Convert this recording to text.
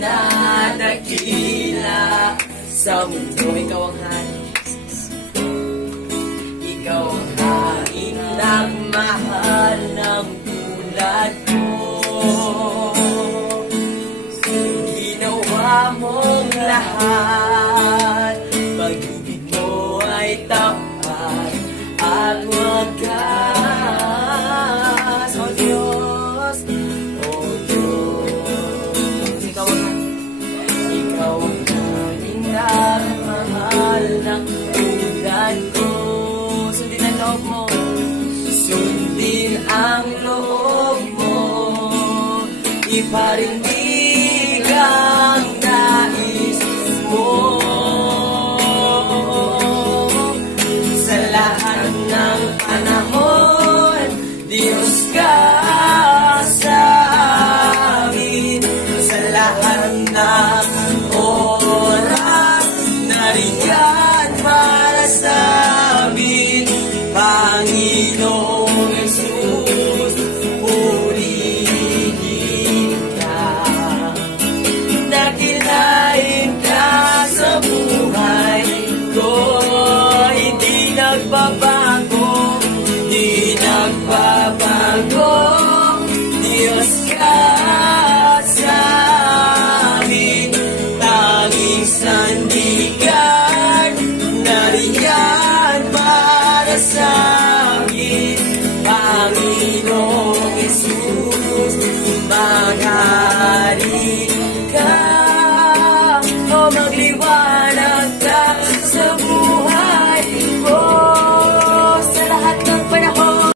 na dakila sa mundo. Ikaw ang hari, ikaw ang haring nagmahal ng tulad ko. Ginawa mong lahat, pag-ibig mo ay tapat at wagas. O Diyos, o Diyos, ikaw ang haring nagmahal ng tulad ko. Sundin ang loob mo, sundin ang loob mo, iparindig ang nais mo. Sa lahat ng panahon, Diyos ka sa amin. Sa lahat ng oras, nariyan para sa amin, Panginoong Jesus, purihin ka. Dakilain ka sa buhay ko, hindi nagbabago, hindi nagbabago. Diyos ka sa amin, tanging sandigan, nariyan para sa amin, Panginoong Jesus,